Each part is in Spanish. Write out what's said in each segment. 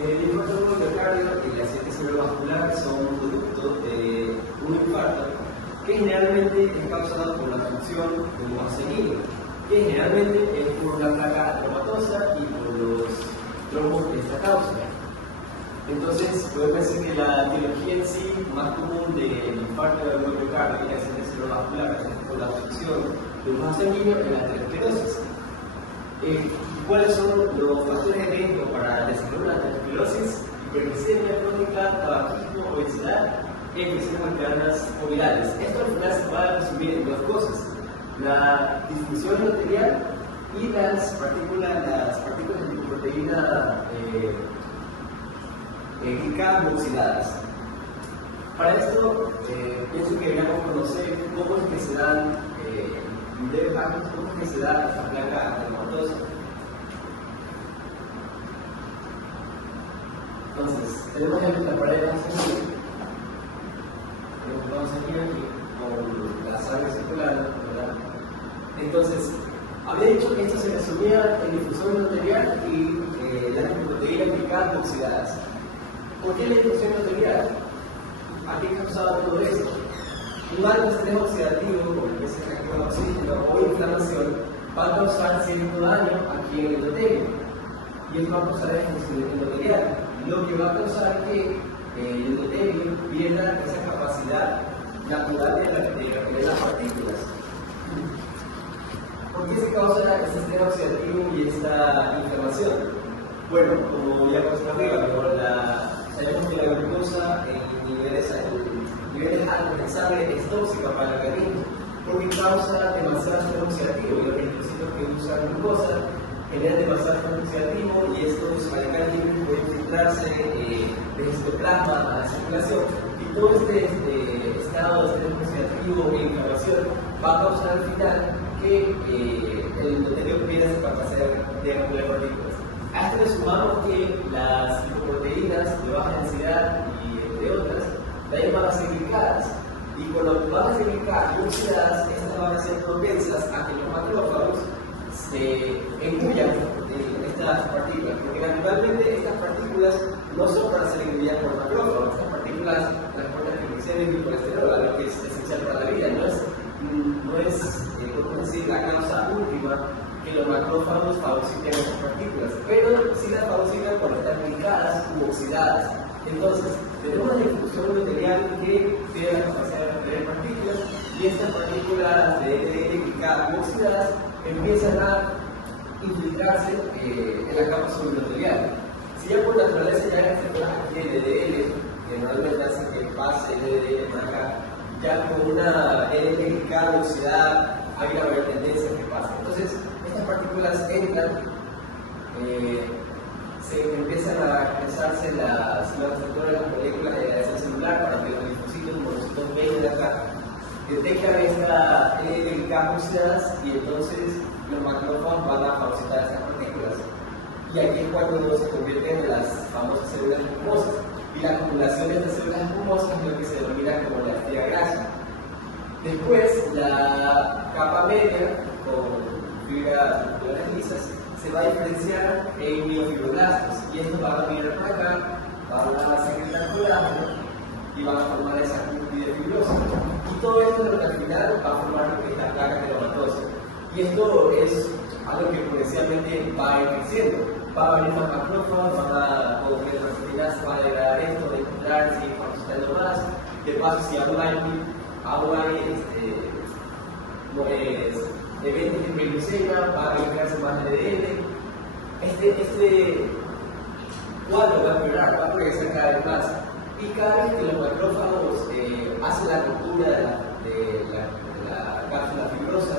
El infarto del miocardio y el accidente cerebrovascular son producto de un infarto que generalmente es causado por la función de un vaso sanguíneo, que generalmente es por una placa ateromatosa y por los trombos de esta causa. Entonces, podemos decir que la etiología en sí más común del infarto del miocardio y el accidente cerebrovascular es por la función de un vaso sanguíneo en la aterosclerosis. ¿Cuáles son los factores de riesgo para el desarrollo de la aterosclerosis? Hiperglicemia crónica, tabaquismo, obesidad e infecciones bacterianas o virales. Esto al final se puede resumir en dos cosas: la difusión endotelial y las partículas de lipoproteína glicada oxidadas. Para esto, pienso que deberíamos conocer cómo es que se dan cómo es que se da esta placa ateromatosa. Entonces, tenemos aquí la pared así, vamos aquí con la sangre circulando, ¿verdad? Entonces, había dicho que esto se resumía en difusión endotelial y las lipoproteínas glicada oxidadas. ¿Por qué la difusión endotelial? ¿A qué causaba todo esto? Un alto estrés oxidativo, como el que se reactiva al oxígeno o inflamación, va a causar cierto daño aquí en el endotelio. Y esto va a causar la disfunción endotelial, lo que va a causar que el endotelio pierda esa capacidad natural de repeler las partículas. ¿Por qué se causa este estrés oxidativo y esta inflamación? Bueno, como ya puesto arriba, sabemos que la glucosa en niveles altos en sangre es tóxica para el organismo porque causa demasiado estrés oxidativo y los eritrocitos que usan glucosa generan demasiado estrés oxidativo y estos radicales libres pueden filtrarse del citoplasma a la circulación y todo este estado de estrés oxidativo e inflamación va a causar al final que el endotelio pierda su capacidad de acumular partículas. A esto le sumamos que las lipoproteínas de baja densidad y entre otras también van a ser glicadas y cuando van a ser glicadas y oxidadas, estas van a ser propensas a que los macrófagos se engullan en estas partículas, porque naturalmente estas partículas no son para ser engullidas por macrófagos. Estas partículas transportan triglicéridos y colesterol, algo que es esencial para la vida. No es podemos decir, la causa última que los macrófagos fagocitan esas partículas, pero sí las fagocitan cuando están glicadas u oxidadas. Entonces, tenemos una difusión endotelial que tiene la capacidad de repeler partículas y estas partículas de LDL glicadas u oxidadas empiezan a infiltrarse en la capa subendotelial. Si ya por naturaleza ya hay LDL, que normalmente hace que pase LDL para acá, ya con una LDL glicada oxidada hay una mayor tendencia a que pase. Entonces, estas partículas entran, se empiezan a expresarse las receptores de las moléculas de la celular para que los linfocitos, como nosotros ven acá, detectan estas glicas oxidadas y entonces los macrófagos van a fagocitar estas partículas. Y aquí es cuando se convierten en las famosas células espumosas. Y la acumulación de estas células espumosas es lo que se denomina como la estría grasa. Después, la capa media, con fibras musculares lisas, se va a diferenciar en miofibroblastos y esto va a mirar para acá, van a secretar colágeno y van a formar esa cúspide fibrosa. Y todo esto es lo que al final va a formar lo que es la placa ateromatosa. Y esto es algo que potencialmente va a ir creciendo. Va a venir más macrófagos, con metanfetinasa van a degradar esto, de encontrar si fagocitando más. De paso, si aún hay eventos de hiperglucemia, va a replicarse más LDL. Este cuadro va a empeorar, va a progresar cada vez más. Y cada vez que los macrófagos hacen la ruptura de la cápsula fibrosa,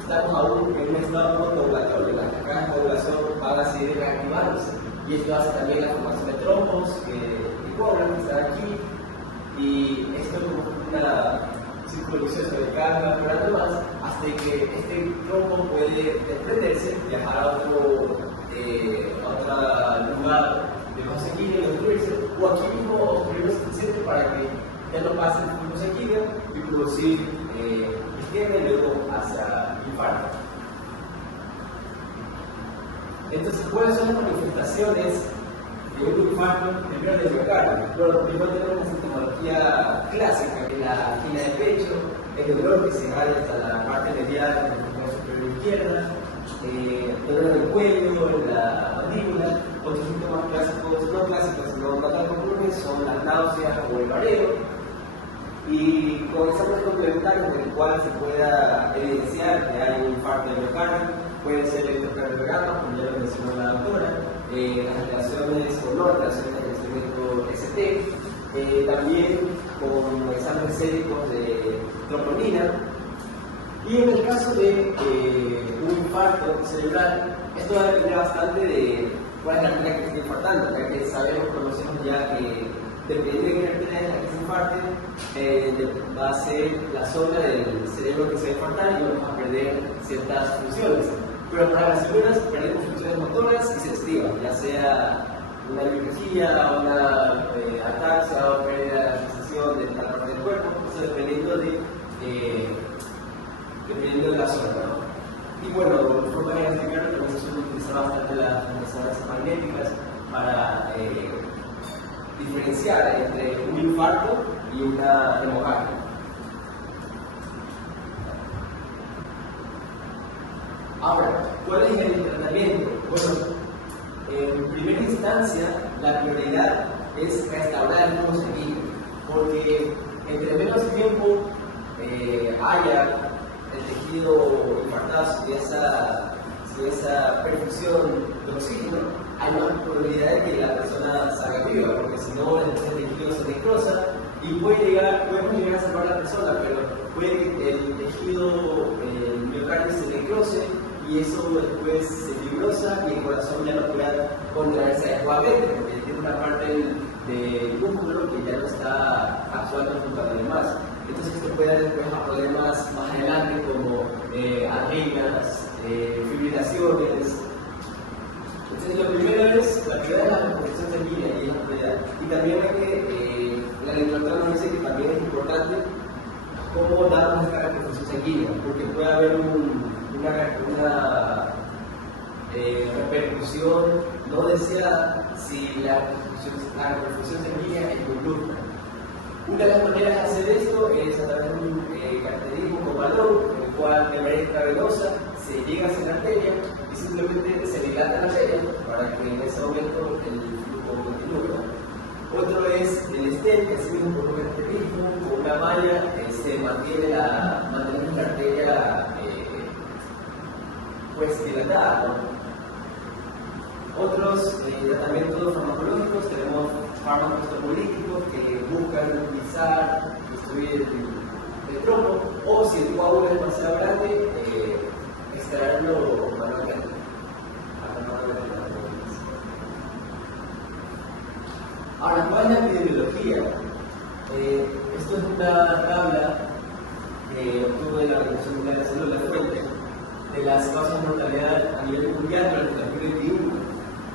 estamos aún en un estado protoovulatorio. Las cascadas de ovulación van a seguir reactivándose. Y esto hace también la formación de trombos que cobran, que están aquí. Y esto es como una círculo vicioso de cada vez mejorando más hasta que este trombo puede desprenderse, viajar a otro lugar de vaso sanguíneo y destruirse, o aquí mismo obstruirlo suficiente para que ya no pase el flujo sanguíneo y producir isquemia y luego hacia infarto. Entonces, ¿cuáles son las manifestaciones un infarto, primero de miocardio. Bueno, primero tenemos la sintomatología clásica, que es la angina de pecho, el dolor que se va hasta la parte medial de la extremidad superior izquierda, dolor en el cuello, en la mandíbula. Otros síntomas clásicos, no clásicos, sino no tan comunes, son las náuseas o el mareo. Y con exámenes complementarios en el cual se pueda evidenciar que hay un infarto de miocardio, puede ser el electrocardiograma, como ya lo mencionó la doctora, las alteraciones o no alteraciones del instrumento ST, también con exámenes séricos de troponina. Y en el caso de un infarto cerebral, esto va a depender bastante de cuál es la arteria que está infartando, ya que conocemos ya que dependiendo de qué arteria es la que se infarte, va a ser la zona del cerebro que se va a infartar y vamos a perder ciertas funciones. Pero para las primeras perdemos funciones motoras y sensitivas, ya sea una hemiplegia, una ataxia o pérdida de la sensación de tal parte del cuerpo, eso dependiendo de la zona, ¿no? Y bueno, de forma de explicarlo, también se suele utilizar bastante las resonancias magnéticas para diferenciar entre un infarto y una hemorragia. Ahora, ¿cuál es el tratamiento? Bueno, en primera instancia, la prioridad es restaurar el flujo sanguíneo, porque entre menos tiempo haya el tejido infartado sin esa perfusión de oxígeno, hay más probabilidad de que la persona salga viva, porque si no, el tejido se necrosa y podemos llegar a salvar a la persona, pero puede que el tejido, el miocardio se necrose y eso después se fibrosa y el corazón ya no pueda contraerse adecuadamente, porque tiene una parte del músculo que ya no está actuando junto a los demás. Entonces esto puede dar después a problemas más adelante como arritmias, fibrilaciones. Entonces lo primero es la prioridad de la reposición sanguínea y es la prioridad. Y también hay que, la literatura nos dice que también es importante cómo damos esta reposición sanguínea, porque puede haber una repercusión no deseada si la repercusión sanguínea es muy brusca. Una de las maneras de hacer esto es a través de un cateterismo con balón, en el cual de manera intravenosa se llega hacia la arteria y simplemente se dilata la arteria para que en ese momento el flujo continúe. Otro es el stent, que así mismo por un cateterismo, con una malla se mantiene la arteria pues dilatada, ¿no? Otros tratamientos farmacológicos, tenemos fármacos trombólíticos que buscan utilizar, destruir el trombo, o si el coágulo es demasiado grande, extraerlo manualmente. Ahora, ¿cuál es la epidemiología? Esto es una tabla que obtuvo de la Organización Mundial de la Salud, la fuente, de las causas de mortalidad a nivel mundial durante el 2021.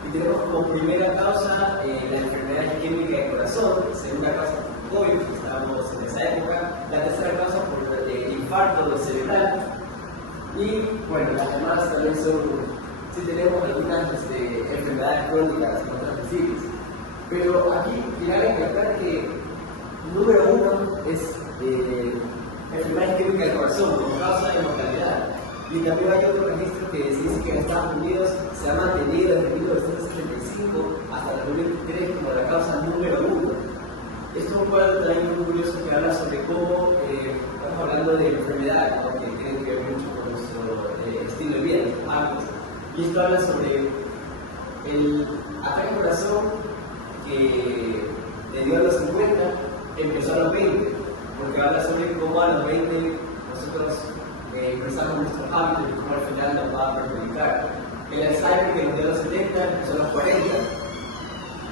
Y tenemos como primera causa la enfermedad isquémica del corazón, segunda causa por COVID, que estábamos en esa época, la tercera causa por infarto cerebral, y bueno, las demás también son, sí tenemos algunas enfermedades crónicas no transmisibles. Pero aquí quería recalcar que número uno es enfermedad isquémica del corazón como causa de mortalidad. Y también hay otro registro que se dice que en Estados Unidos se ha mantenido desde 1975 hasta el 2023 como la causa número uno. Esto es un cuadro también muy curioso que habla sobre cómo estamos hablando de enfermedades, ¿no? Que tienen que ver mucho con nuestro estilo de vida, nuestros hábitos. Y esto habla sobre el ataque al corazón que le dio a los 50, empezó a los 20, porque habla sobre cómo a los 20 nosotros empezamos nuestros hábitos y cómo al final nos va a perjudicar. El Alzheimer que nos dio a los 70 empezó a los 40.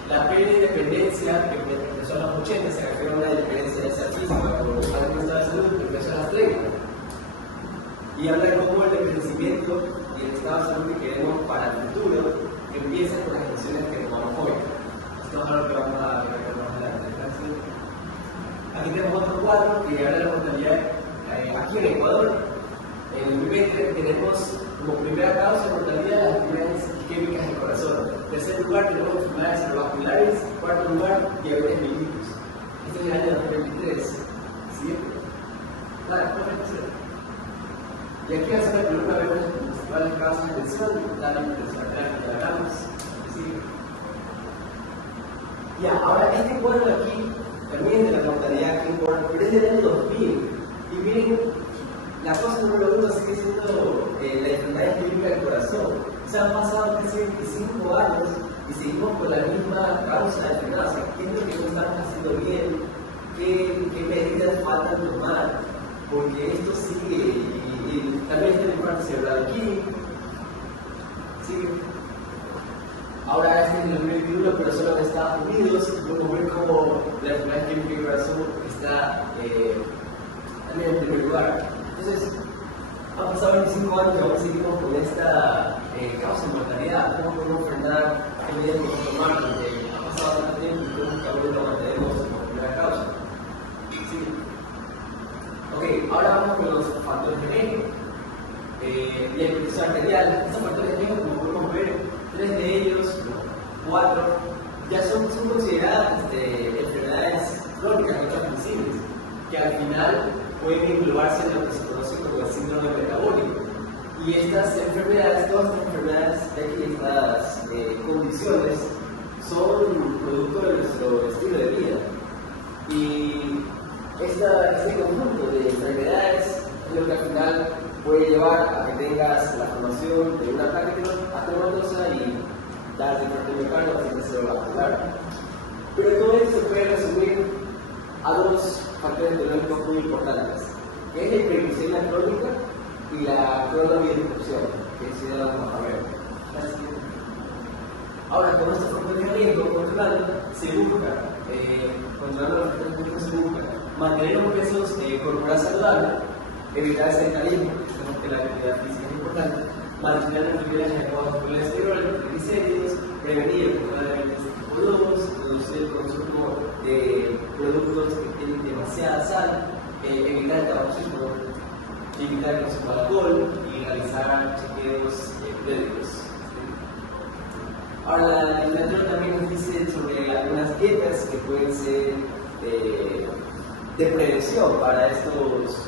La pérdida de independencia que empezó a los 80, se refiere a una dependencia de esa física o algún estado de salud que empezó a las 30. Y habla de cómo el envejecimiento y el estado de salud que queremos para el futuro empieza con las decisiones que tomamos hoy. Esto es algo que vamos a ver más adelante. Aquí tenemos otro cuadro que habla de la mortalidad aquí en Ecuador. En el primer tenemos como primera causa de mortalidad las enfermedades isquémicas del corazón. En tercer lugar tenemos cardiovasculares, cerebrovasculares, cuarto lugar, diabetes mellitus. Esto es el año 2023. Siguiente. Claro, y aquí hace la columna vemos las principales causas de tensión, la hipertensión arterial que hablamos. Ya, ahora este cuadro aquí también es de la mortalidad que importa, pero es del año 2000. Y miren, la cosa número uno sigue siendo la enfermedad isquémica del corazón. Se han pasado casi 25 años y seguimos con la misma causa de enfermedad. O sea, ¿qué es lo que no estamos haciendo bien? ¿Qué medidas faltan tomar? Porque esto sigue y también está en el infarto cerebral aquí. Sigue. Ahora este es el 2021, pero solo en Estados Unidos. Podemos ver cómo la enfermedad isquémica del corazón está también en primer lugar. Entonces, han pasado 25 años y aún seguimos con esta causa de mortalidad. ¿Cómo podemos frenar? ¿Qué medidas podemos tomar? Porque ha pasado tanto tiempo y tenemos que aún lo mantenemos como primera causa. ¿Sí? Ok, ahora vamos con los factores de riesgo. La hipertensión arterial. Estos factores de riesgo, como podemos ver, 3 de ellos, 4, ya son consideradas enfermedades crónicas no transmisibles, que al final pueden englobarse en lo que se conoce como el síndrome metabólico. Y estas enfermedades, todas estas enfermedades, estas condiciones, son producto de nuestro estilo de vida. Y este conjunto de enfermedades es lo que al final puede llevar a que tengas la formación de una placa ateromatosa y dar de miocardio paciente cerebrovascular. Pero todo esto se puede resumir a dos factores etiológicos muy importantes, que es la hiperglicemia crónica y la cronobiodifusión, que se da vamos a ver. Ahora, con estos factores de riesgo controlando, se busca, controlando los factores de riesgo, se busca mantener los pesos corporales saludables, evitar el sedentarismo, que la actividad física es importante, mantener los niveles adecuados de colesterol, triglicéridos, prevenir el control de diabetes tipo 2, reducir el consumo de productos que tienen demasiada sal, evitar el tabaquismo, evitar el consumo de alcohol y realizar chequeos periódicos. Ahora, la literatura también nos dice sobre algunas dietas que pueden ser de prevención para estos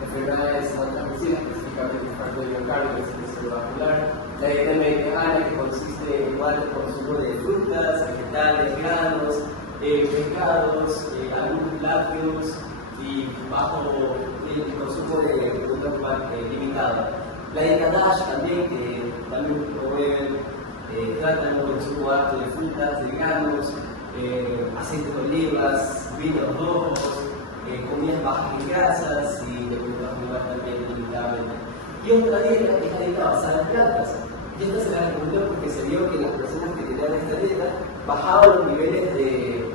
enfermedades no transmisibles, específicamente el infarto de miocardio, que es el cerebrovascular. La dieta mediterránea, que consiste igual en el consumo de frutas, vegetales, granos, pescados, algunos lácteos y bajo el consumo de productos limitados. La dieta DASH también, que también promueve, tratan el consumo alto de frutas, de granos, aceite de olivas, vinos rojos, comidas bajas en grasas y de productos animales también limitablemente. Y otra dieta es la dieta basada en plantas. Y esta se la recomendó porque se vio que las personas que tenían esta dieta bajaban los niveles de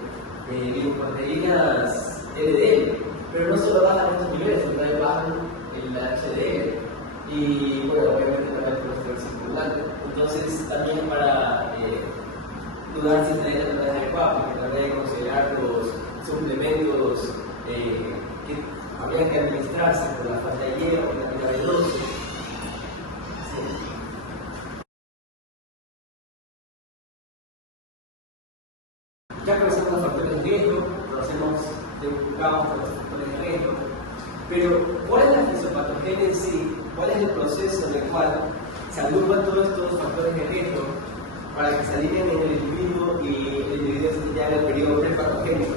lipoproteínas LDL, pero no solo bajan estos niveles, sino también bajan el HDL y bueno, obviamente también el colesterol circulante. Entonces también para dudar si esta dieta no es adecuada, porque también hay que considerar los suplementos que habría que administrarse por la falta de hierro, por la vitamina B12. Ya conocemos los factores de riesgo, conocemos de un buscamos por los factores de riesgo, pero ¿cuál es la fisiopatogenia en sí? ¿Cuál es el proceso en el cual se agrupan todos estos factores de riesgo para que se alineen en el individuo y el individuo esté ya en el periodo prepatogénico?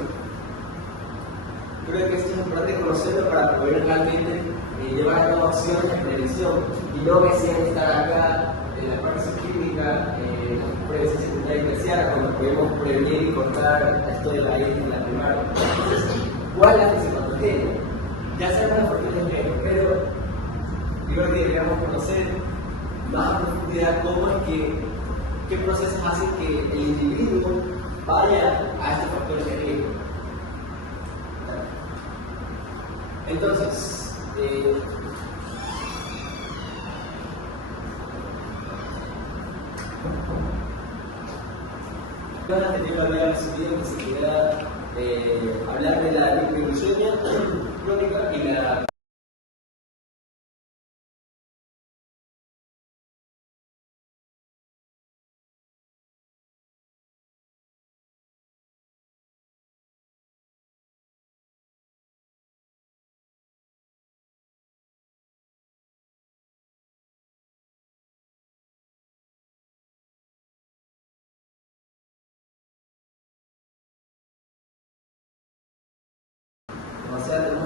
Creo que esto es importante conocerlo para poder realmente llevar a cabo acciones de prevención y no que sean estar acá en la parte subclínica, prevención secundaria y terciaria, cuando podemos prevenir y cortar esto de la en la primaria. Entonces, ¿cuál es la fisiopatogenia? Ya sabemos los factores de riesgo, pero yo creo que deberíamos conocer más a profundidad cómo es que, qué procesos hacen que el individuo vaya a estos factores de riesgo. Entonces, yo anterior había recibido que se quería hablar de la hiperglicemia crónica y la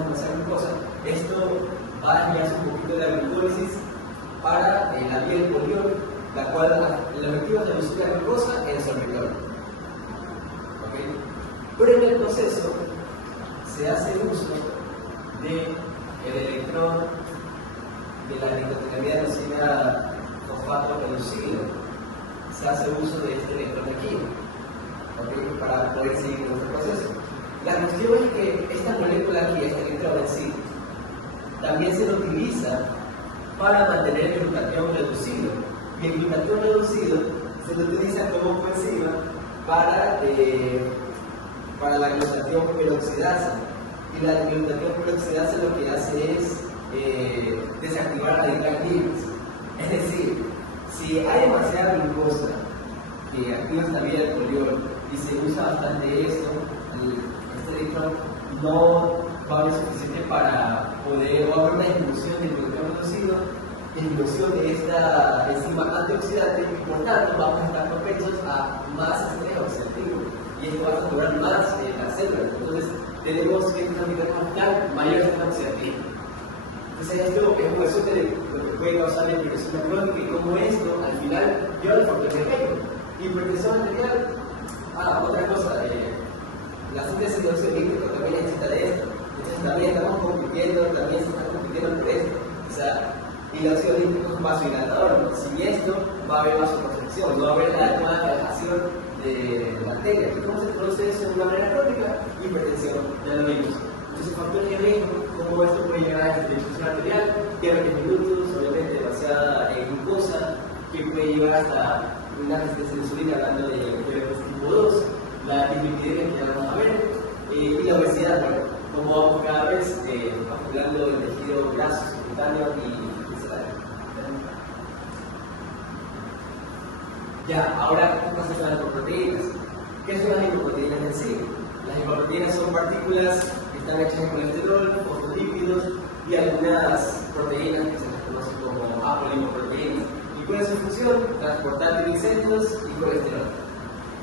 comemos demasiada glucosa, esto va a desviarse un poquito de la glucólisis para la vía del poliol, la cual el objetivo es reducir la glucosa en el sorbitol. ¿Okay? Pero en el proceso se hace uso del electrón de la nicotinamida adenosina fosfato reducido. Se hace uso de este electrón de aquí, ¿okay? Para poder seguir nuestro proceso. La cuestión es que esta molécula aquí, este electrón en sí, también se lo utiliza para mantener el glutatión reducido. Y el glutatión reducido se lo utiliza como coenzima para la glutatión peroxidasa. Y la glutatión peroxidasa lo que hace es desactivar radicales libres. Es decir, si hay demasiada glucosa que activa esta vía del poliol y se usa bastante esto, este electrón no va a haber suficiente para poder, o haber una disminución del glutatión reducido, disminución de esta enzima antioxidante, y por tanto vamos a estar propensos a más estrés oxidativo y esto va a saturar más las células. Entonces tenemos que buscar mayor estrés oxidativo. Entonces esto es un resumen de lo que puede causar la hipertensión crónica y cómo esto al final lleva al factor de efecto. Hipertensión arterial, otra cosa, la síntesis de óxido nítrico también necesita de esto. Entonces también estamos compitiendo, también se está compitiendo por esto. O sea, y el óxido nítrico es un vasodilatador. Sin esto va a haber vasoconstricción, no va a haber la adecuada relajación de bacterias. ¿Y cómo se produce eso de una manera crónica? Hipertensión, ya lo vimos. Entonces, factor de riesgo, cómo esto puede llegar a la hipertensión arterial, lleva 10 minutos, obviamente demasiada glucosa, que puede llevar hasta una resistencia de insulina, hablando de diabetes tipo 2, la dislipidemia que ya vamos a ver, y la obesidad, bueno, como vamos cada vez acumulando el tejido graso, subcutáneo y visceral. Ya, ahora, ¿qué pasa con las lipoproteínas? ¿Qué son las lipoproteínas en sí? Las lipoproteínas son partículas que están hechas de colesterol, fosfolípidos y algunas proteínas que se las conocen como apolipoproteínas. ¿Y cuál es su función? Transportar triglicéridos y colesterol.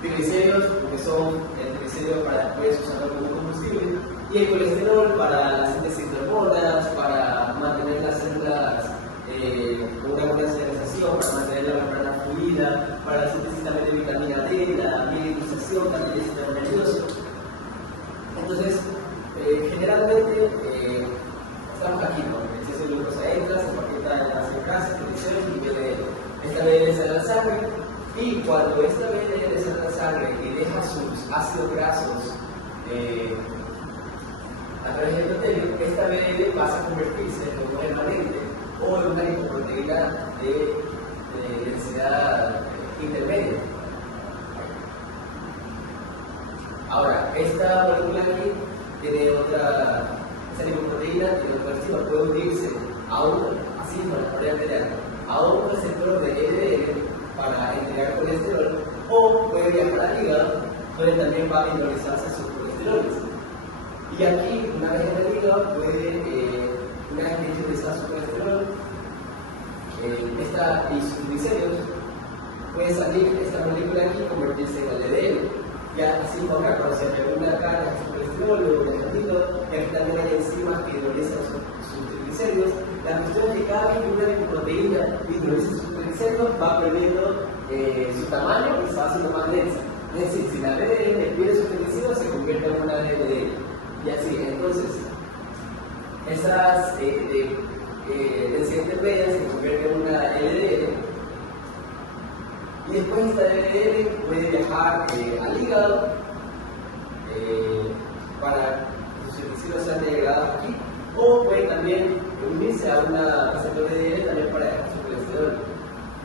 Triglicéridos, porque son el triglicérido para después usarlo como combustible, y el colesterol para la síntesis de hormonas, para mantener las células con una buena señalización, para mantener la membrana fluida, para la síntesis también de vitamina D, la mielinización también del sistema nervioso. Entonces, generalmente estamos aquí, ¿no? El exceso de glucosa entra, se paqueta en las grasas, triglicéridos y esta BDL sale a la sangre, y cuando esta BDL sale a la sangre y deja sus ácidos grasos a través del endotelio, esta BDL pasa a convertirse en un remanente o en una lipoproteína de densidad intermedia. Ahora, esta molécula aquí tiene esta lipoproteína tiene otra enzima, puede unirse a así como la pared arterial, a un receptor de LDL para entregar colesterol, o puede viajar al hígado, donde también va a mineralizarse sus colesteroles. Y aquí, una vez en el hígado, una vez mineralizar su colesterol, y sus triglicéridos, puede salir esta molécula aquí y convertirse en LDL. Ya así como acá, cuando se regula acá su colesterol, luego el hígado, y aquí también hay enzimas que hidrolizan sus triglicéridos. La cuestión es que cada vez que una lipoproteína hidroliza sus triglicéridos, va perdiendo su tamaño y se va haciendo más densa. Es decir, si la LDL pierde sus triglicéridos, se convierte en una LDL. Y así, entonces, esas densidad intermedia se convierte en una LDL. Y después esta LDL puede viajar al hígado para que sus triglicéridos sean degradados aquí, o puede también unirse a una receptor de LDL también para dejar su colesterol.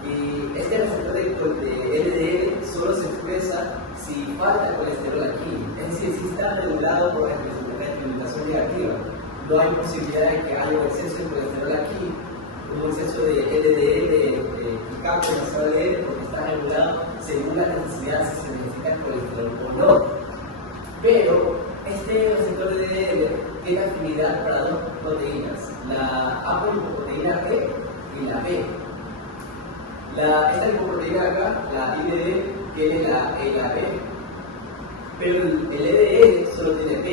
Y este receptor de LDL solo se expresa si falta colesterol aquí, es decir, si está regulado por la retroalimentación negativa. No hay posibilidad de que haya un exceso de colesterol aquí, un exceso de LDL que capte demasiado LDL porque está regulado según la necesidad si se necesita el colesterol o no. Pero este receptor de LDL tiene afinidad para dos proteínas, la apolipoproteína P y la B. Esta lipoproteína acá, la IDD, tiene la E y la B, pero el LDL solo tiene P.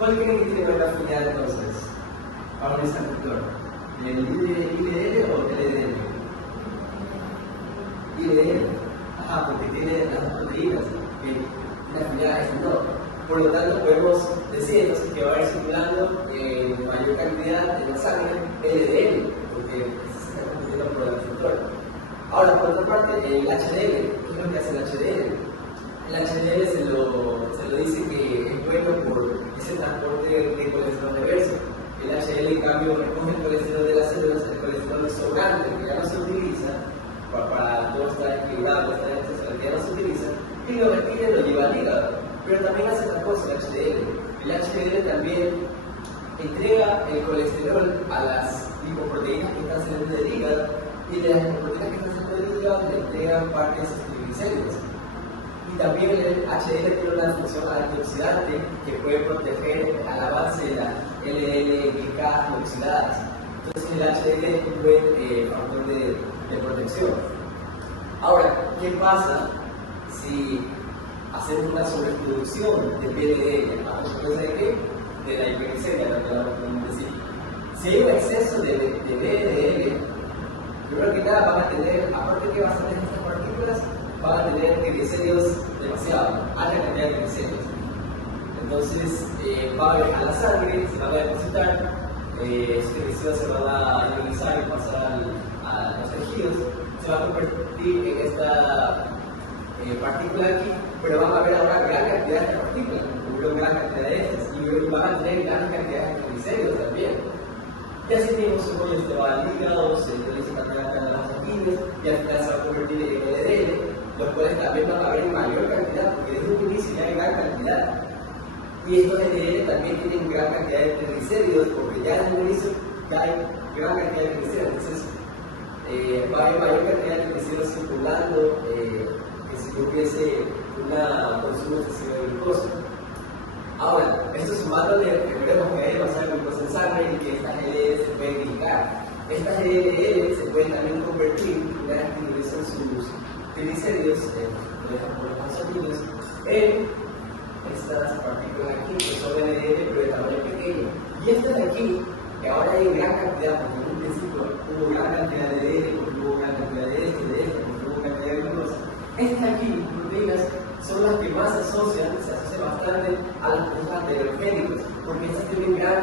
¿Cuál creen que tiene mayor afinidad entonces para un instructor? ¿El IDL o el LDL? IDL. Ajá, porque tiene las dos proteínas que la afinidad es menor. Por lo tanto, podemos decir entonces que va a ir circulando en mayor cantidad en la sangre LDL, porque se está compitiendo por el receptor. Ahora, por otra parte, el HDL, ¿qué es lo que hace el HDL? El HDL se lo dice que es bueno por ese transporte de colesterol reverso. El HDL, en cambio, recoge el colesterol de las células, el colesterol sobrante, que ya no se utiliza para todo estar equilibrado, estar en exceso, que ya no se utiliza, y lo retira y lo lleva al hígado. Pero también hace otra cosa el HDL. El HDL también entrega el colesterol a las lipoproteínas que están saliendo del hígado, y de las lipoproteínas que están saliendo del hígado le entregan parte de esos triglicéridos. Y también el HDL tiene una función antioxidante que puede proteger al avance de la LDL-glicas oxidadas. Entonces el HDL es un buen factor de protección. Ahora, ¿qué pasa si hacemos una sobreproducción de VDL? ¿A consecuencia de qué? De la hiperglicemia, lo que vamos a decir. Si hay un exceso de VDL, primero que nada van a tener, aparte de que van a tener estas partículas, van a tener triglicéridos demasiado, alta cantidad de triglicéridos. Entonces va a viajar a la sangre, se van a depositar, esos triglicéridos se van a ionizar y pasar a los tejidos, se va a convertir en esta partícula aquí, pero van a haber ahora gran cantidad de partículas, una gran cantidad de estas, y van a tener gran cantidad de triglicéridos también. Y así mismo su colesterol se va al hígado, se utiliza también a las sanguíneas, y al final se va a convertir en LDL, los cuales también van a haber en mayor cantidad, porque desde un inicio ya hay gran cantidad. Y estos LDL también tienen gran cantidad de triglicéridos, porque ya desde un inicio ya hay gran cantidad de triglicéridos. Entonces, va a haber mayor cantidad de triglicéridos circulando, que si no hubiese un consumo excesivo de glucosa. Ahora, esto sumándole, recordemos que hay demasiada glucosa en sangre y que estas LDL se pueden glicar. Estas LDL se pueden también convertir, una vez que utilizan sus triglicéridos, por los transaminados, en estas partículas aquí, que son LDL pero de tamaño pequeño. Y estas de aquí, que ahora hay gran cantidad, porque en un principio hubo gran cantidad de LDL, porque hubo gran cantidad de este, porque hubo gran cantidad de glucosa. Estas aquí, proteínas, son las que más se asocian bastante a las proteínas heterogénicas, porque estas tienen gran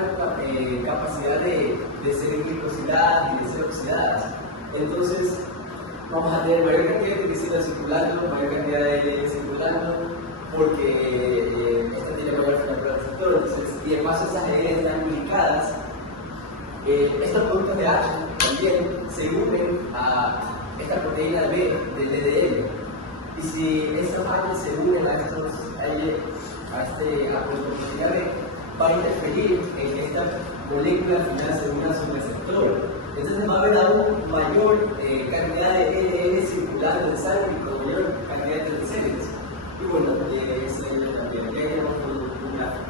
capacidad de ser glicosiladas y de ser oxidadas. Entonces, vamos a tener mayor cantidad de triglicéridos circulando, mayor cantidad de LDL circulando, porque esta tiene mayor afinación al receptor. Entonces, y de paso esas LDL están glicadas. Estos productos de H también se unen a esta proteína B del LDL. Y si esas H se unen a esta proteína B, va a interferir en que esta molécula final se una a su receptor. Entonces va a haber aún mayor cantidad de LDL circulando en sangre y con mayor cantidad de triglicéridos. Y bueno, eso también. Ya tenemos un gráfico.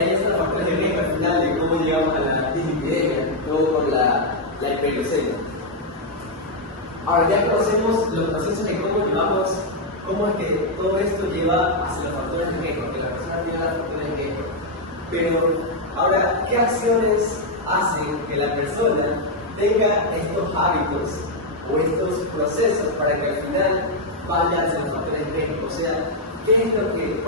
Ahí están los factores de riesgo al final de cómo llegamos a la dislipidemia, todo por la hiperglucemia. Ahora ya conocemos los procesos de cómo es que todo esto lleva hacia los factores de riesgo, que la persona lleva a los factores de riesgo. Pero ahora, ¿qué acciones hacen que la persona tenga estos hábitos o estos procesos para que al final vaya hacia los factores de riesgo? O sea, ¿qué es lo que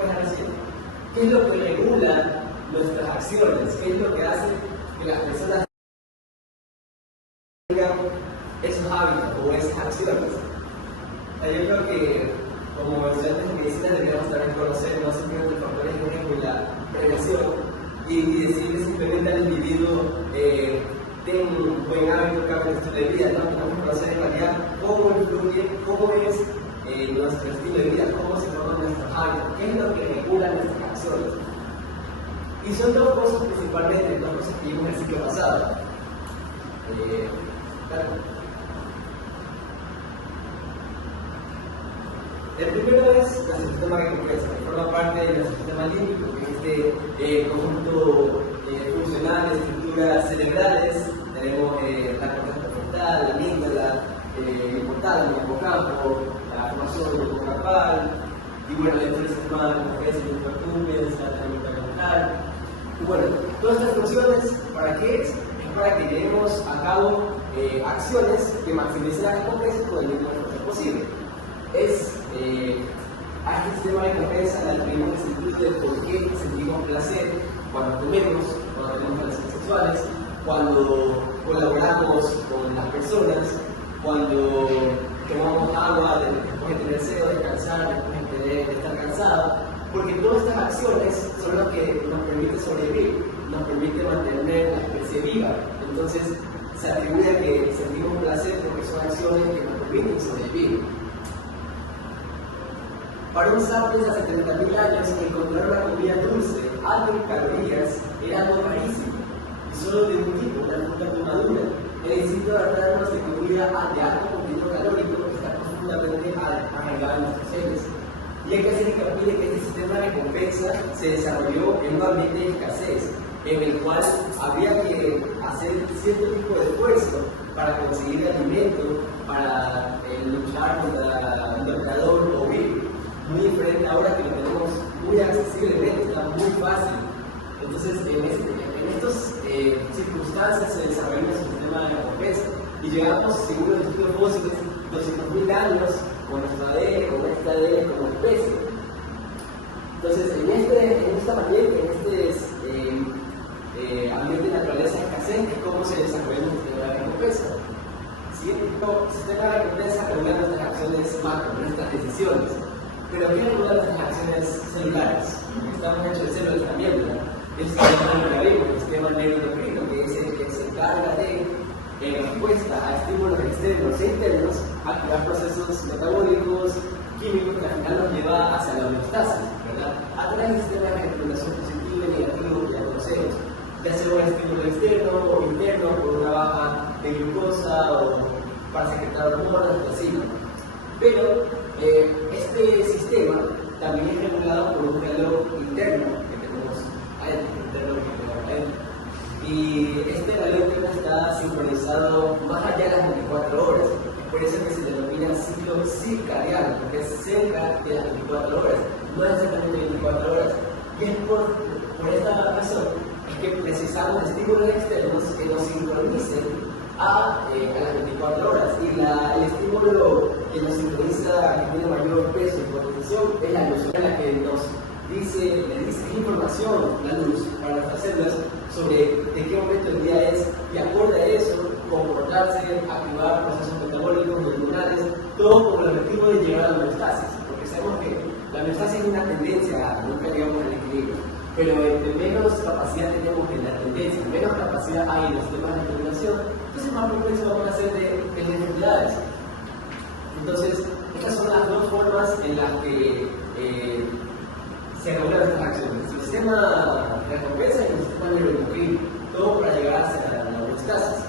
¿qué es lo que regula nuestras acciones? ¿Qué es lo que hace que las personas tengan esos hábitos o esas acciones? Yo creo que como estudiantes de medicina deberíamos también conocer no simplemente los factores de riesgo y la prevención y decirle simplemente al individuo ten un buen hábito, cambia tu estilo de vida, ¿no? Tenemos que conocer en realidad cómo influye, cómo es nuestro estilo de vida, cómo se forman nuestros hábitos, qué es lo que regula nuestras acciones. Y son dos cosas principalmente, dos cosas que vimos en el ciclo pasado. El primero es nuestro sistema de recompensa, que forma parte de nuestro sistema límbico, que es este conjunto funcional de estructuras cerebrales. Tenemos la corteza prefrontal, la amígdala, el hipotálamo, el hipocampo, la formación del hipocampal, y bueno, dentro del sistema de recompensa y el hipoacúmulo Bueno, todas estas funciones, ¿para qué es? Es para que llevemos a cabo acciones que maximicen la recompensa con el mínimo esfuerzo posible. A este sistema de recompensa le atribuimos el sentido de por qué sentimos placer cuando comemos, cuando tenemos relaciones sexuales, cuando colaboramos con las personas, cuando tomamos agua después de tener sed, descansar, después de estar cansado, porque todas estas acciones son las que nos permiten sobrevivir, nos permiten mantener la especie viva. Entonces se atribuye a que sentimos placer porque son acciones que nos permiten sobrevivir. Para un sapiens hace 30.000 años, encontrar una comida dulce, alta en calorías, era algo rarísimo, y solo de un tipo, una fruta madura. El instinto de darnos de comida de alto contenido calórico está profundamente arraigado en nuestros genes. Y hay que hacer hincapié que este sistema de recompensa se desarrolló en un ambiente de escasez, en el cual había que hacer cierto tipo de esfuerzo para conseguir alimento, para luchar contra un depredador o vivir. Muy diferente ahora que lo tenemos muy accesiblemente, está muy fácil. Entonces, en estas circunstancias se desarrolló un sistema de recompensa y llegamos, según los estudios fósiles, 200.000 años con nuestro ADN, con este ADN como especie. Entonces, en esta manera, en este ambiente de naturaleza de escasez, es cómo se desarrolla el sistema de recompensa. Siguiente, el sistema de recompensa regula nuestras acciones macro, nuestras decisiones. Pero ¿qué regula nuestras acciones celulares? Estamos hechos de células también, ¿verdad? El sistema neuroendocrino, que es el que se encarga de, en respuesta a estímulos externos e internos, activar procesos metabólicos, químicos que al final nos lleva hacia la homeostasis, ¿verdad? A través del sistema de regulación positiva y negativa que ya conocemos, ya sea un estímulo externo o interno, por una baja de glucosa o para secretar hormonas, así. Pero este sistema también es regulado por un reloj interno que tenemos adentro, y este reloj interno está sincronizado más allá de las 24 horas. Es por eso que se denomina ciclo circadiano, porque es cerca de las 24 horas, no es exactamente 24 horas. Y es por esta razón es que precisamos estímulos externos que nos sincronicen a las 24 horas. Y el estímulo que nos sincroniza, que tiene mayor peso y potenciación, es la luz, la que nos dice información, la luz, para nuestras células sobre de qué momento del día es, y acorde a eso, comportarse, activar procesos metabólicos, neuronales, todo con el objetivo de llegar a la homeostasis, porque sabemos que la homeostasis es una tendencia, nunca llegamos al equilibrio, pero entre menos capacidad tenemos en la tendencia, menos capacidad hay en los temas de regulación, entonces más propensos vamos a ser de enfermedades. Entonces, estas son las dos formas en las que se regulan estas acciones: el sistema de recompensa y el sistema neuroendocrino, todo para llegar hacia la homeostasis.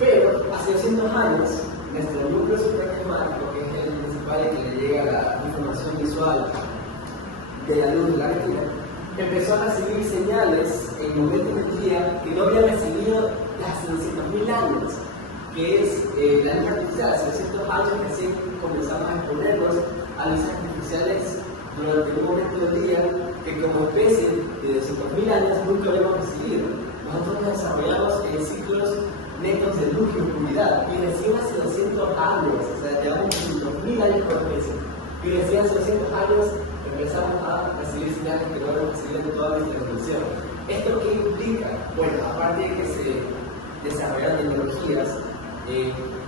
Pero hace 200 años, nuestro núcleo supraquiasmático, que es el principal que le llega la información visual de la luz de la retina, empezó a recibir señales en momentos del día que no había recibido hace 200.000 años, que es la luz artificial. Hace 200 años recién comenzamos a exponernos a luces artificiales durante un momento del día que como especie de 200.000 años nunca habíamos recibido. Nosotros nos desarrollamos en ciclos netos de luz y oscuridad, y recién hace 200 años, o sea, llevamos 200.000 años como especie, y recién hace 200 años empezamos a recibir señales que no habíamos recibido en toda nuestra evolución. ¿Esto qué implica? Bueno, aparte de que se desarrollan tecnologías,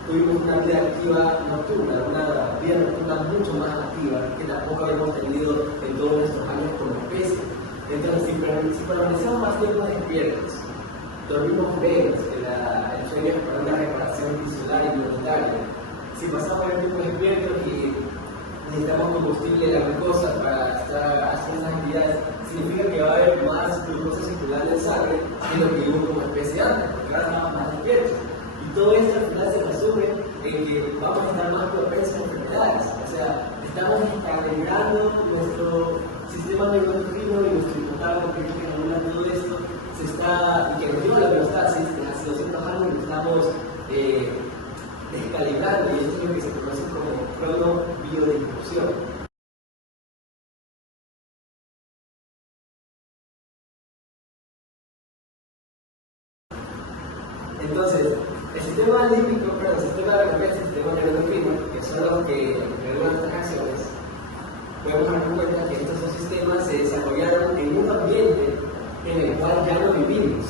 tuvimos una vida activa nocturna, una vida nocturna mucho más activa que tampoco habíamos tenido en todos nuestros años como especie. Entonces, si permanecemos más tiempo despiertos, dormimos menos, el sueño es para una reparación tisular y inmunitaria. Si pasamos el tiempo despiertos y necesitamos combustible de la glucosa para estar haciendo esas actividades, significa que va a haber más glucosa circulante en sangre de lo que vivimos como especie antes, porque ahora estamos más despiertos. Y todo esto al final se resume en que vamos a estar más propensos a enfermedades. O sea, estamos calibrando nuestro sistema neuroendocrino y nuestro hipotálamo, que regula todo esto, y que nos lleva a la homeostasis. Hace 200 años lo estamos descalibrando, y esto es lo que se conoce como cronobiodistribución. Entonces, el sistema límbico, perdón, el sistema de recompensa y el sistema neuroendocrino, que son los que regulan estas acciones, podemos dar cuenta que estos dos sistemas se desarrollaron en un ambiente en el cual ya no vivimos.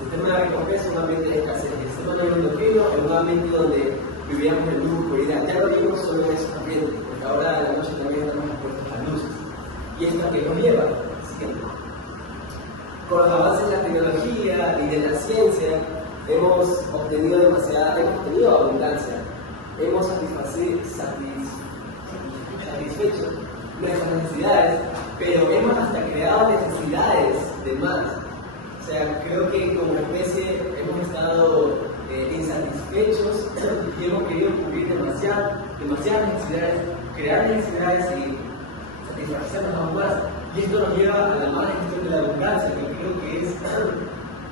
El sistema de recompensa es un ambiente de escasez, el sistema neuroendocrino es un ambiente donde vivíamos en luz, oscuridad. Ya no vivimos solo en esos ambientes, porque ahora en la noche también estamos expuestos a luces. ¿Y esto a qué nos lleva? Siempre. Con los avances de la tecnología y de la ciencia, hemos tenido abundancia, hemos satisfecho nuestras necesidades, pero hemos hasta creado necesidades de más. O sea, creo que como especie hemos estado insatisfechos y hemos querido cubrir demasiadas necesidades, crear necesidades y satisfacernos aún más. Y esto nos lleva a la mala gestión de la abundancia, que creo que es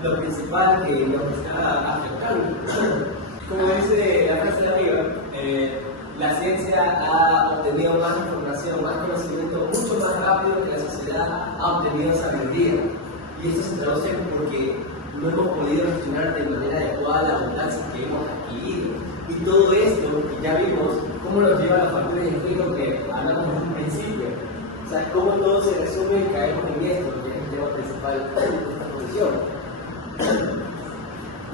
lo principal que nos está afectando. Como dice la frase de arriba, la ciencia ha obtenido más información, más conocimiento, mucho más rápido que la sociedad ha obtenido sabiduría. Y esto se traduce porque no hemos podido gestionar de manera adecuada la abundancia que hemos adquirido. Y todo esto, que ya vimos, cómo nos lleva a la factura de efecto que hablamos en un principio. O sea, cómo todo se resume y caemos en esto, que es el tema principal de esta posición.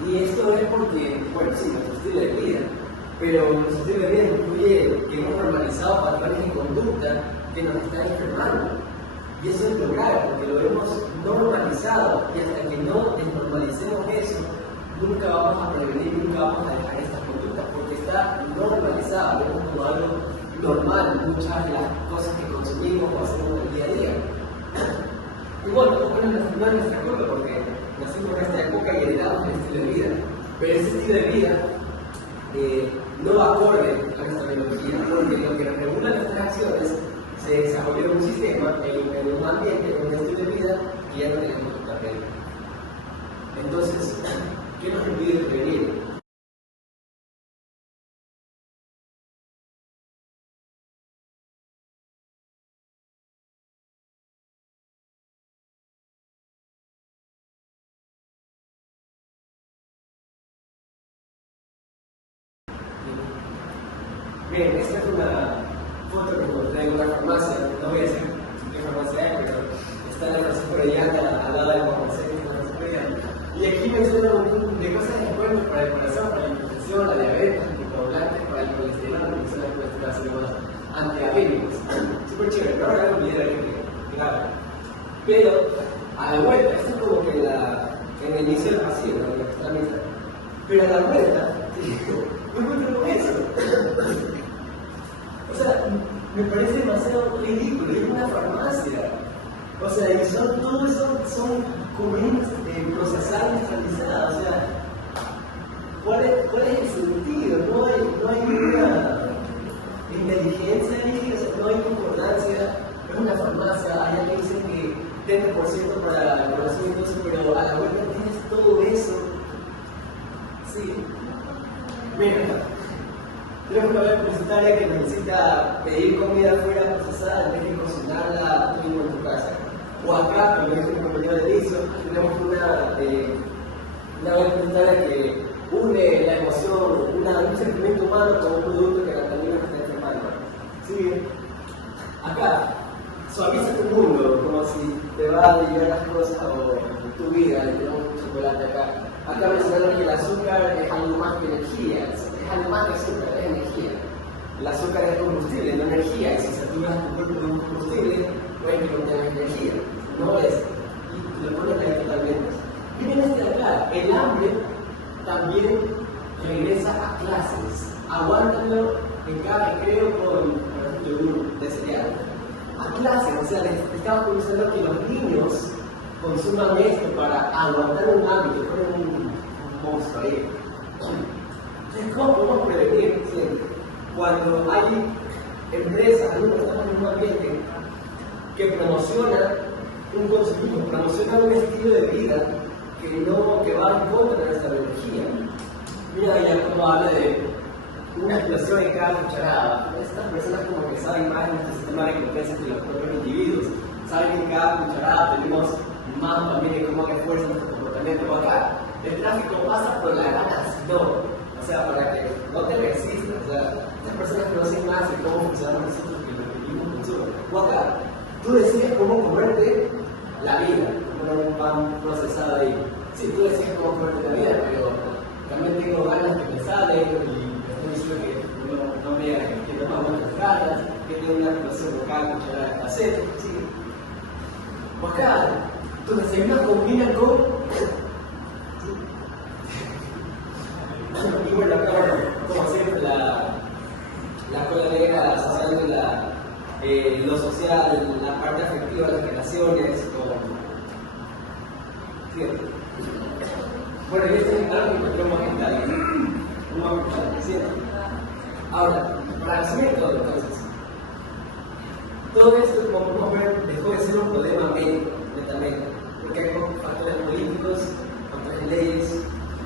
Y esto es porque, bueno, sí, nuestro estilo de vida, pero nuestro estilo de vida incluye que hemos normalizado patrones de conducta que nos están enfermando. Y eso es lo grave, porque lo hemos normalizado, y hasta que no desnormalicemos eso, nunca vamos a prevenir, nunca vamos a dejar estas conductas, porque está normalizado, vemos como algo normal muchas de las cosas que consumimos o hacemos en el día a día. Y bueno, no es nuestra culpa, porque nacimos en esta época y heredamos el estilo de vida, pero ese estilo de vida no va acorde a nuestra biología, porque lo que regula nuestras acciones se desarrolló en un sistema, en un ambiente, en un estilo de vida que ya no tenemos que cambiar. Entonces, ¿qué nos impide prevenir? Bien, esta es una foto que encontré en una farmacia, no voy a decir qué farmacia es, pero está en la Francisco de Llanta, al lado de la farmacia de Francisco de Llanta. Y aquí menciona un montón de cosas de cuerpo para el corazón, para la hipertensión, la diabetes, anticoagulantes, para el colesterol, la reducción de colesterol, antidiabéticos. Súper chévere, no regalamos ni idea de claro. Pero a la vuelta, esto es como que en el inicio del pasillo, ¿no? La extramisa. Pero a la vuelta, no encuentro con eso. O sea, me parece demasiado ridículo, es una farmacia. O sea, y todo eso son comidas procesadas, industrializadas. O sea, ¿cuál es el sentido? No hay una inteligencia ahí, o sea, no hay concordancia. Es una farmacia, hay alguien que dice que 30% para el conocimiento, pero a la vuelta tienes todo eso. Sí. Mira. Tenemos una web publicitaria que necesita pedir comida afuera procesada en vez de cocinarla tú mismo en tu casa. O acá, como dice mi compañero Delicio, tenemos una web publicitaria que une la emoción, un sentimiento humano con un producto que también nos está enfermando. ¿Sí? Acá, suaviza tu mundo, como si te va a llevar las cosas o tu vida, y tenemos un chocolate acá. Acá mencionaron que el azúcar es algo más que energía, es algo más que azúcar, es energía. El azúcar es combustible, no energía, y si saturas tu cuerpo de un combustible, puede que no tengas energía. No es, y lo pones ahí totalmente. Miren este de acá, el hambre también regresa a clases. Aguántalo en cada recreo con, por ejemplo, yogur de cereal. A clases, o sea, les estamos pensando que los niños consuman esto para aguantar un hábito, ponen un monstruo ahí. Entonces, ¿cómo podemos prevenir? Sí, cuando hay empresas, estamos en un ambiente que promociona un consumo, promociona un estilo de vida que va en contra de nuestra biología. Mira ya cómo habla de una explosión en cada cucharada. Estas personas como que saben más de nuestro sistema de recompensa que los propios individuos. Saben que en cada cucharada tenemos más también de cómo refuerza nuestro comportamiento. Acá el tráfico pasa por la ganas, no. O sea, para que no te resistas. O sea, las personas conocen más de cómo funcionamos nosotros que lo que vivimos nosotros. O acá, tú decides cómo comerte la vida, como un pan procesado ahí. Sí, tú decides cómo comerte la vida, pero también tengo ganas que me salen y estoy diciendo que no me que toma muchas ganas, que tengo una relación local, cucharada de cassette, sí. O acá, tus desayunos combinan con. Y bueno, acá, como siempre, la cola negra asociando lo social, la parte afectiva, las relaciones, ¿cierto? Bueno, y este es algo que encontré un magistral, ¿cierto? Ahora, para resumir todo, entonces, todo esto, como podemos ver, dejó de ser un problema médico, netamente, porque hay factores políticos, factores de leyes,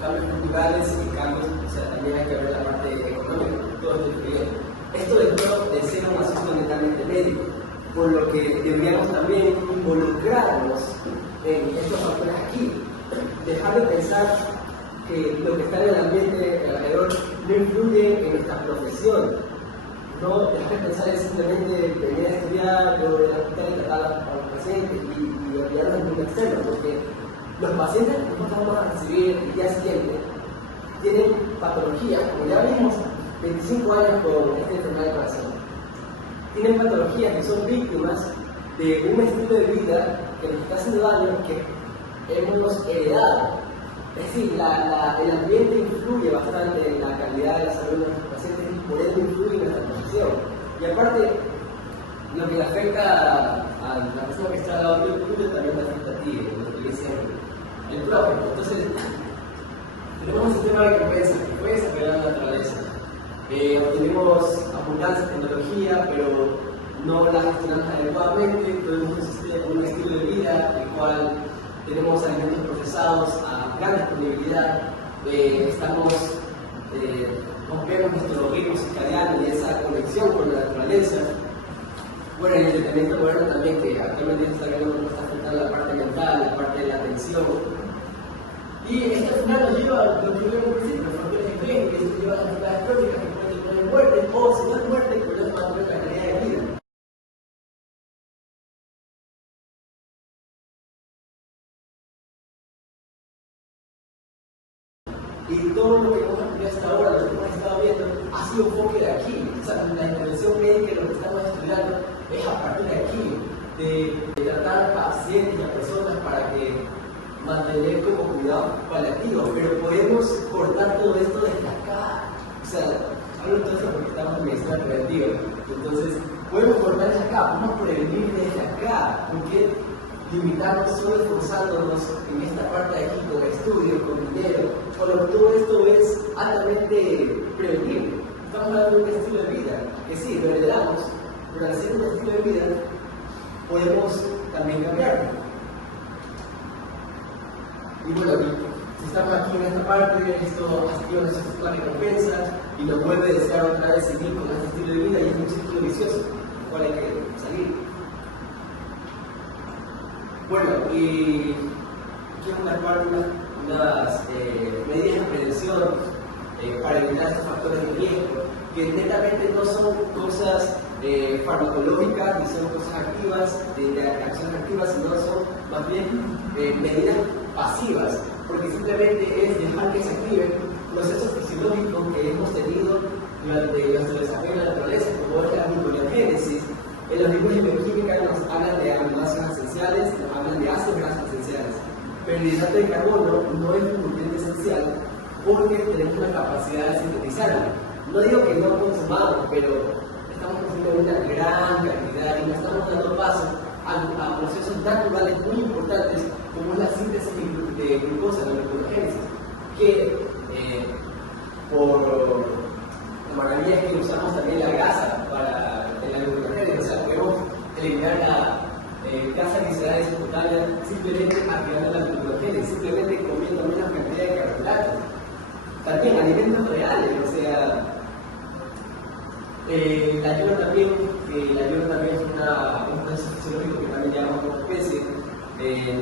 cambios culturales y cambios, o sea, también hay que ver la parte económica, todo esto incluyendo. Esto dejó de ser un asunto netamente médico, por lo que deberíamos también involucrarnos en estos factores aquí, dejar de pensar que lo que está en el ambiente alrededor no influye en nuestra profesión, no dejar de pensar en simplemente venir a estudiar, luego de la hospital y tratar a los pacientes y olvidarnos del mundo externo, porque los pacientes que nosotros vamos a recibir el día siguiente tienen patologías, como ya vimos, 25 años con esta enfermedad de corazón. Tienen patologías que son víctimas de un estilo de vida que nos está haciendo daño, que hemos heredado. Es decir, el ambiente influye bastante en la calidad de la salud de nuestros pacientes y por eso influye en nuestra profesión. Y aparte, lo que le afecta a la persona que está al lado tuyo también te afecta a ti, lo que dice el propio. Entonces, tenemos un sistema de recompensa que puede sacar la naturaleza. Obtenemos abundancia de tecnología, pero no la gestionamos adecuadamente. Tenemos un estilo de vida en el cual tenemos alimentos procesados a gran disponibilidad. Rompemos nuestro ritmo circadiano y esa conexión con la naturaleza. Bueno, el entretenimiento moderno también, que actualmente está afectando la parte mental, la parte de la atención. Y esto al final nos lleva a lo que vemos al principio, los factores de riesgo, que esto lleva a las enfermedades crónicas que pueden tener muerte, o si no es muerte, podemos mantener la calidad de vida. Y todo lo que hemos aprendido hasta ahora, lo que hemos estado viendo, ha sido un enfoque de aquí. O sea, la intervención médica, lo que estamos estudiando, es a partir de aquí, de tratar a pacientes y a personas para que mantener como cuidado paliativo, pero podemos cortar todo esto desde acá. O sea, hablo entonces porque estamos en medicina preventiva. Entonces, podemos cortar desde acá, podemos prevenir desde acá. Porque limitarnos solo esforzándonos en esta parte de aquí con estudios, con dinero, cuando todo esto es altamente preventivo. Estamos hablando de un estilo de vida, que sí, lo heredamos, pero al ser un estilo de vida, podemos también cambiarlo. Y bueno, estamos aquí en esta parte, esto activa nuestro sistema de recompensa y nos vuelve a desear otra vez seguir con este estilo de vida y es un círculo vicioso, del cual hay que salir. Bueno, y quiero marcar unas medidas de prevención para evitar estos factores de riesgo, que netamente no son cosas farmacológicas ni son cosas activas, de acciones activas, sino son más bien medidas pasivas, porque simplemente es dejar que se activen procesos fisiológicos que hemos tenido durante nuestro desarrollo en la naturaleza, como es la gluconeogénesis. En los libros de bioquímica nos hablan de aminoácidos esenciales, nos hablan de ácidos grasos esenciales, pero el hidrato de carbono no es un nutriente esencial porque tenemos la capacidad de sintetizarlo. No digo que no consumamos, pero estamos consumiendo una gran cantidad y nos estamos dando paso a procesos naturales muy importantes como es la síntesis de glucosa, la gluconeogénesis, que por la maravilla es que usamos también la grasa para la gluconeogénesis, o sea, podemos eliminar la grasa visceral subcutánea simplemente activando la gluconeogénesis, simplemente comiendo menos cantidad de carbohidratos. También alimentos reales, o sea, la ayuda también es un proceso fisiológico que también llamamos como especie.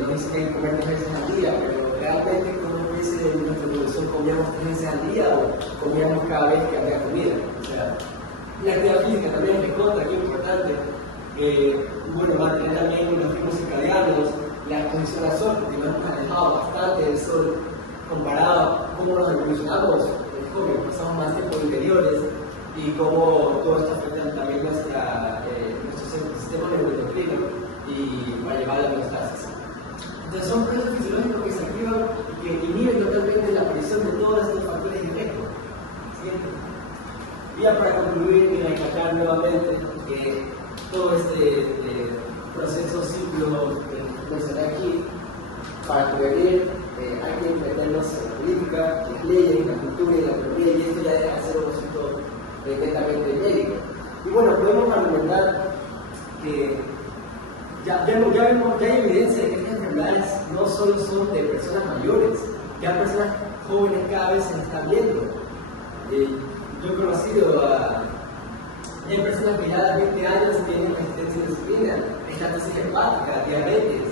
Nos dice que hay que comer 2 veces al día, pero realmente como dice en nuestra producción comíamos 3 veces al día o comíamos cada vez que había comida. O sea, la actividad física también es contra, que es importante. Bueno, mantener también los ritmos circadianos, la exposición al sol, porque nos hemos alejado bastante del sol comparado a cómo nos evolucionamos, jóvenes, pasamos más tiempo interiores y cómo todo esto afecta también nuestro sistema neuroendocrino y para llevar a la homeostasis. Entonces son procesos fisiológicos que se activan y que inhiben totalmente la aparición de todos estos factores directos. Siguiente. Y ya para concluir y recalcar nuevamente que todo este proceso ciclo que mencioné aquí, para prevenir hay que meternos en la política, en las leyes, en la cultura y en la economía, y esto ya deja de ser un asunto netamente médico. Y bueno, podemos argumentar que ya hay evidencia de que estas enfermedades no solo son de personas mayores, ya personas jóvenes cada vez se están viendo. Yo he conocido hay personas que ya a 20 años tienen resistencia a la insulina, estatosis hepática, diabetes,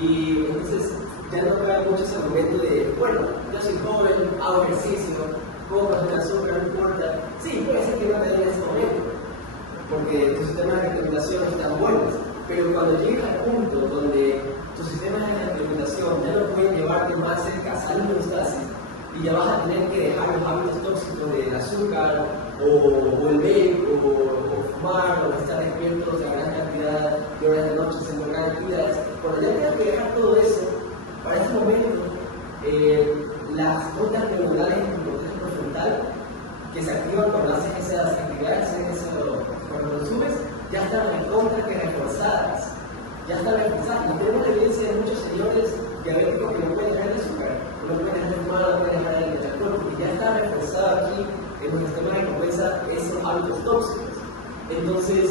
y entonces ya no cabe mucho ese argumento de, bueno, yo soy joven, hago ejercicio, como el azúcar, no importa. Sí, puede ser que no te den en ese momento, porque tus sistemas de alimentación no están buenos, pero cuando llegas al punto donde tus sistemas de alimentación ya no pueden llevarte más cerca a la homeostasis y ya vas a tener que dejar los hábitos tóxicos del azúcar o el vape o fumar o estar despiertos a gran cantidad de horas de noche haciendo gran actividades, cuando ya tengas que dejar todo eso, para ese momento las ondas neuronales en tu corteza prefrontal que se activan cuando haces esas actividades, cuando lo subes, ya están recontra que reforzadas. Ya están reforzadas. Y tenemos la evidencia de muchos señores diabéticos que no pueden dejar el azúcar, no pueden dejar el fumar, no pueden dejar el alcohol, porque ya está reforzado aquí en nuestro sistema de recompensa esos hábitos tóxicos. Entonces,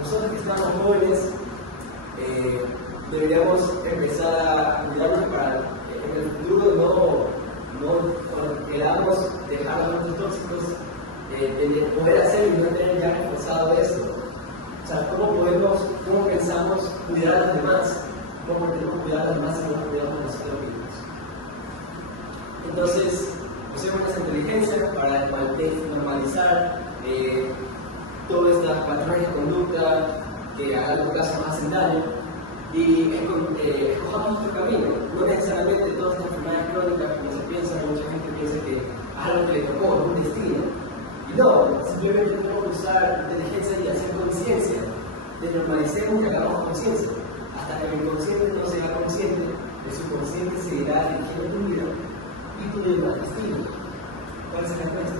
nosotros que estamos jóvenes, deberíamos empezar a cuidarnos para en el futuro no queramos dejar los hábitos tóxicos, de poder hacer y no tener ya reforzado esto. O sea, cómo pensamos cuidar a los demás, cómo pretendemos cuidar a los demás y cómo cuidamos a nosotros mismos. Entonces, usemos nuestra inteligencia para normalizar todas estas patrones de conducta que a largo plazo nos hacen daño y escojamos nuestro camino. No necesariamente todas estas enfermedades crónicas como se piensa, mucha gente piensa que es algo que le tocó, es un destino. Y no, simplemente tenemos que usar inteligencia y hacer conciencia, de normalicemos y hagamos conciencia. Hasta que el inconsciente no sea consciente, el subconsciente seguirá dirigiendo tu vida y tu destino. ¿Cuál es la respuesta?